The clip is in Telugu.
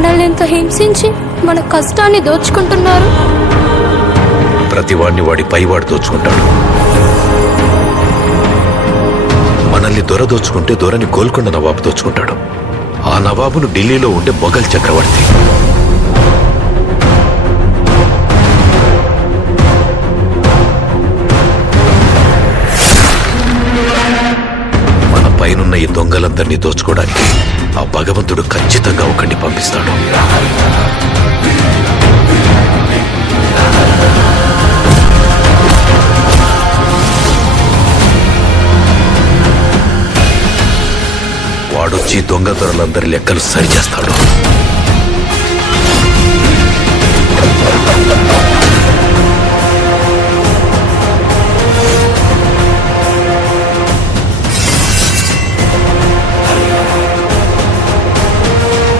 మనల్ని ఎంత హింసించి మన కష్టాన్ని దోచుకుంటున్నారు. ప్రతివాడిని వాడి పైవాడు దోచుకుంటాడు. మనల్ని దొర దోచుకుంటే దొరని గోల్కొండ నవాబు దోచుకుంటాడు. ఆ నవాబును ఢిల్లీలో ఉండే మొఘల్ చక్రవర్తి. మన పైనున్న ఈ దొంగలందరినీ దోచుకోవడానికి ఆ భగవంతుడు ఖచ్చితంగా ఒకడిని పంపిస్తాడు. వాడొచ్చి దొంగ దొరలందరి లెక్కలు సరిచేస్తాడు.